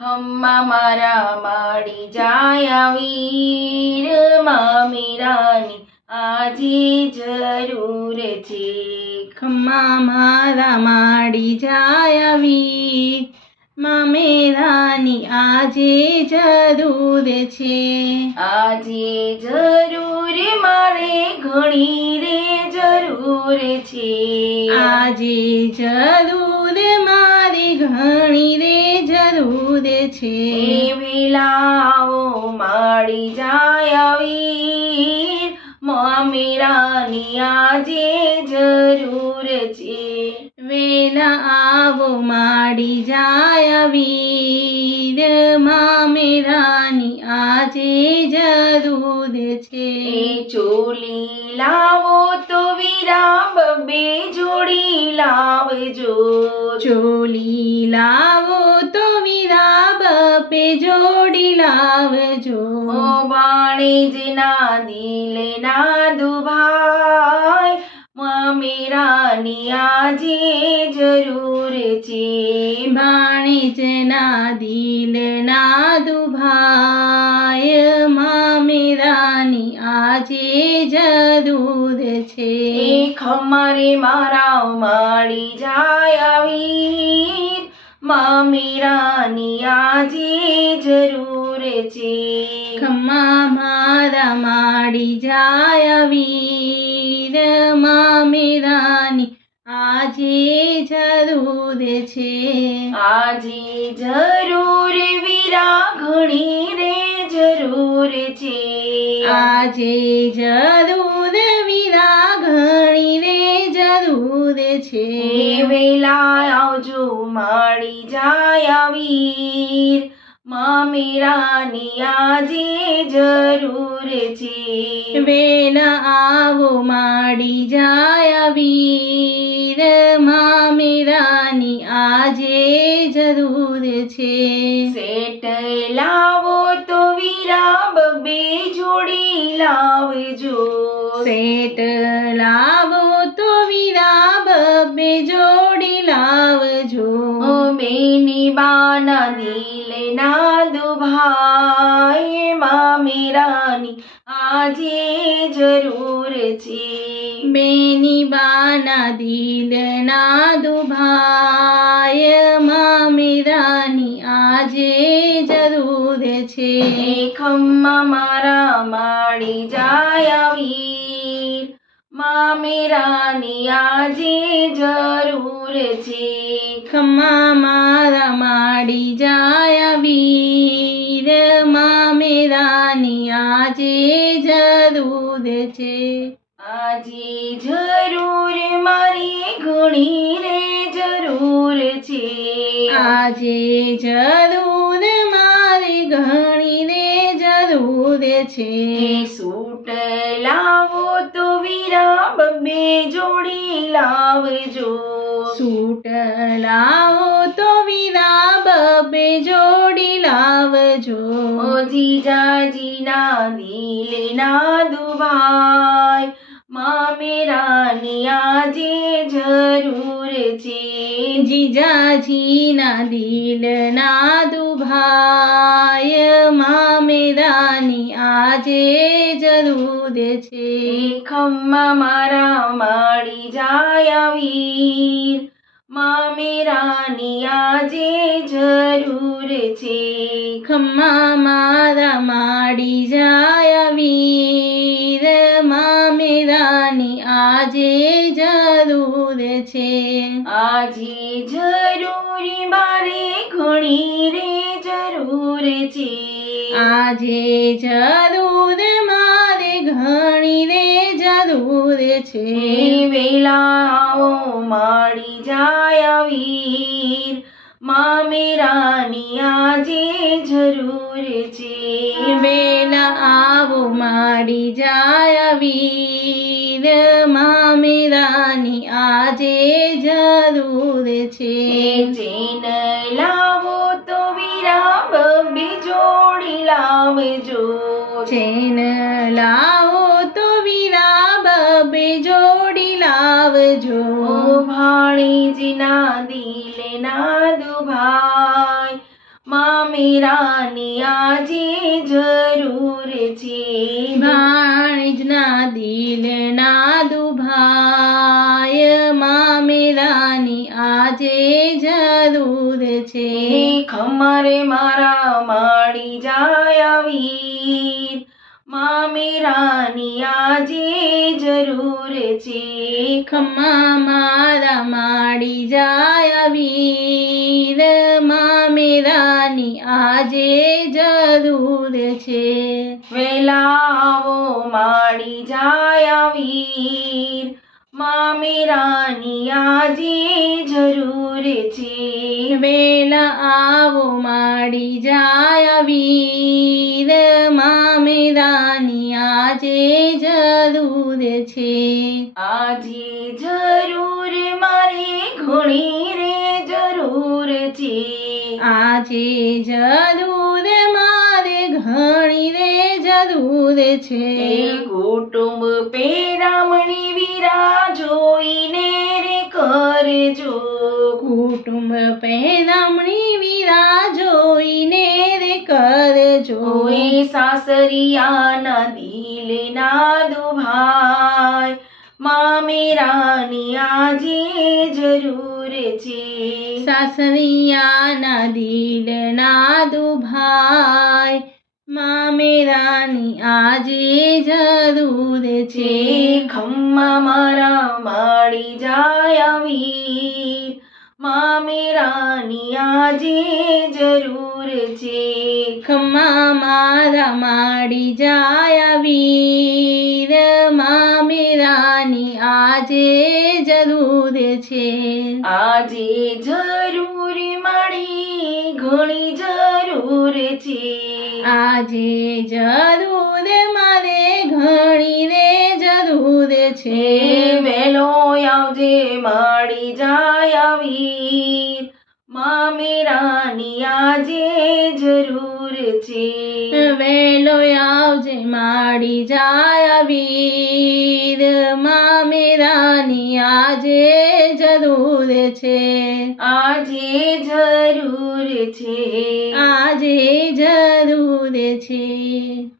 ખમ્મા મારા માડી જાય વીર મામેરાની આજે જરૂર છે. ખમ્મા મારા માડી જાય વીર મામેરાની આજે જરૂર છે. આજે જરૂર મારે ઘણી રે જરૂર છે. આજે જરૂર મારે ઘણી રે જરૂર છે. વેલાઓ માડી જાય વીર મામેરાની આજે જરૂર છે. વેલા આવો માડી જાય વીર મામેરાની આજે જરૂર છે. ચોલી લાવો તો વીરા બબ્બે જોડી લાવજો. ચોલી લાવો તો વીરા બબ્બે જોડી લાવજો. વાણિજના દિલે ના દુભાઈ મામેરાની આજે જરૂર છે. ભાણેજના દિલના દુભાય મામેરાની આજે જરૂર છે. ખમારે મારા માડી જાય વીર મામેરાની આજે જરૂર છે. ખમ્મા મારા માડી જાય વીર મામેરાની આજે જરૂર છે. આજે જરૂર વીરા ઘણી રે જરૂર છે. આજે જરૂર વીરા ઘણી રે જરૂર છે. વેલા આવજો માડી જાય વીર મામેરાની આજે જરૂર છે. વેલા આવો માડી જાય વીર મામેરાની આજે જરૂર છે. સેટ લાવો તો વીરા બબ્બે જોડી લાવજો. સેટ લાવો તો વીરા બબ્બે જોડી લાવજો. બેની બાના દિલે ના દુભાઈ મામેરાની આજે જરૂર છે. બેની બાના દિલના દુભાય મામેરાની આજે જરૂર છે. ખમ્મા મારા માડી જાય વીર મામેરાની આજે જરૂર છે. ખમ્મા મારા માડી જાય વીર મામેરાની આજે જરૂર છે. આજે જરૂર મારી ઘણી રે જરૂર છે. આજે જરૂર મારે ઘણી રે જરૂર છે. સૂટ લાવો તો વીરા બબ્બે જોડી લાવજો. સૂટ લાવો તો વીરા બબ્બે જોડી લાવજો. જીજાજીના દિલે ના દુભાઈ મામેરાની આજે જરૂર છે. જીજાજીના દિલના દુભાય મામેરાની આજે જરૂર છે. ખમ્મા મારા માડી જાય વીર મામેરાની આજે જરૂર છે. ખમ્મા મારા માડી જાય વીર મામેરાની આજે જરૂર છે. આજે જરૂર મારે ઘણી રે જરૂર છે. આજે જરૂર મારે ઘણી રે જરૂર છે. વેલાઓ માડી જાય વીર મામેરાની આજે જરૂર છે. વેલા આવો માડી જાય વીર મામેરાની આજે જરૂર છે. ચેન લાવો તો વીરા બબ્બે જોડી લાવજો. ચેન લાવો તો વીરા બબ્બે જોડી લાવજો. ભાણીજીના દિલે ના દુભાઈ માં મીરાની આજે જરૂર છે. ભાણેજના દિલના દુભાય માં મીરાની આજે જરૂર છે. ખમરે મારા માડી જાય વીર, માં મીરાની આજે જરૂર છે. ખમ્મા મારા માડી જાય વીર, માં મીરાની આજે જરૂર છે. વેલા આવો માડી જાય વીર, માં મીરાની આજે જરૂર છે. વેલા આવો માડી જાય વીર, માં મીરાની આજે જરૂર છે. આજે જરૂર મારે ઘણી રે જરૂર છે. આજે જરૂર મારે ઘણી રે જરૂર છે. કુટુંબ પેરામણી વીરા જોઈને રે કરજો. કુટુંબ પહેરામણી વીરા જોઈને રે કરજો. એ સાસરિયાના દિલના દુભાઈ, માં મીરાની આજે જરૂર છે. સાસરિયાના દિલના દુભાઈ, માં મીરાની આજે જરૂર છે. ખમ્મા મારા માડી જાય વીર, માં મીરાની આજે જરૂર છે. ખમ્મા મારા માડી જાય વીર, માં મીરાની આજે જરૂર છે. આજે જરૂર માડી ઘણી જરૂર છે. આજે જરૂર મારે ઘણી રે જરૂર છે. વેલો આવજે માડી જાય વીર, માં મીરાની આજે જરૂર છે. વેલો આવજે માડી જાય વીર, માં મીરાની આજે જરૂર છે. આજે જરૂર છે. આજે જરૂર છે.